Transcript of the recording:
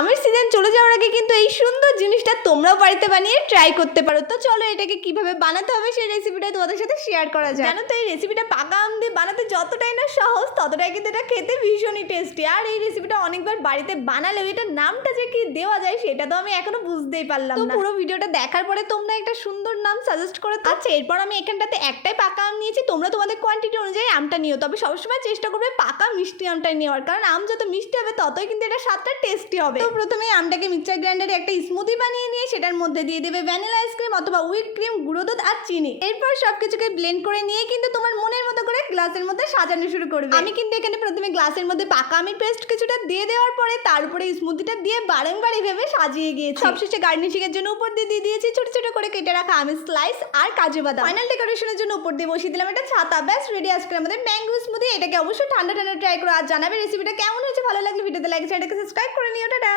আমের সিজন চলে যাওয়ার আগে কিন্তু এই সুন্দর জিনিসটা তোমরাও বাড়িতে বানিয়ে ট্রাই করতে পারো। তো চলো এটাকে কিভাবে বানাতে হবে সেই রেসিপিটা তোমাদের সাথে শেয়ার করা যায়। জানো তো এই রেসিপিটা পাকা আম দিয়ে বানাতে যতটাই না সহজ ততটাই কিন্তু এটা খেতে ভীষণই টেস্টি। আর এই রেসিপিটা অনেকবার বাড়িতে বানালেও এটার নামটা যে কি দেওয়া যায় সেটা তো আমি এখনো বুঝতেই পারলাম না। পুরো ভিডিওটা দেখার পরে তোমরা একটা সুন্দর নাম সাজেস্ট করে। আচ্ছা, এরপর আমি এখানটাতে একটাই পাকা আম নিয়েছি, তোমরা তোমাদের কোয়ান্টিটি অনুযায়ী আমটা নিও, তবে সবসময় চেষ্টা করবে পাকা মিষ্টি আমটাই নেওয়ার, কারণ আম যত মিষ্টি হবে ততই কিন্তু এটা স্বাদটা টেস্টি হবে। তো প্রথমে আমটাকে মিক্সচার গ্রাইন্ডারে একটা স্মুদি বানিয়ে নিয়ে সেটার মধ্যে দিয়ে দেবে ভ্যানিলা আইসক্রিম অথবা হুইপ ক্রিম, গুঁড়ো দুধ আর চিনি। এরপর সবকিছুকে ব্লেন্ড করে নিয়ে কিন্তু তোমার মনের মতো করে গ্লাসের মধ্যে সাজানো শুরু করবে। আমি কিন্তু এখানে প্রথমে গ্লাসের মধ্যে পাকা আমের পেস্ট কিছুটা দিয়ে দেওয়ার পরে তার উপরে স্মুদিটা দিয়ে বারংবার এইভাবে সাজিয়ে গিয়েছি। সবশেষে গার্নিশিং এর জন্য উপর দিয়ে দিয়েছি ছোট ছোট করে কেটে রাখা আমের স্লাইস আর কাজু বাদাম। ফাইনাল ডেকোরেশনের জন্য উপর দিয়ে বসিয়ে দিলাম একটা ছাতা। ব্যাস রেডি আজকে আমাদের ম্যাঙ্গো স্মুদি। এটাকে অবশ্যই ঠান্ডা ঠান্ডা ট্রাই করো আর জানাবে রেসিপিটা কেমন হয়েছে। ভালো লাগলে ভিডিওতে লাইক চ্যানেলটাকে সাবস্ক্রাইব করে নিও। টাটা।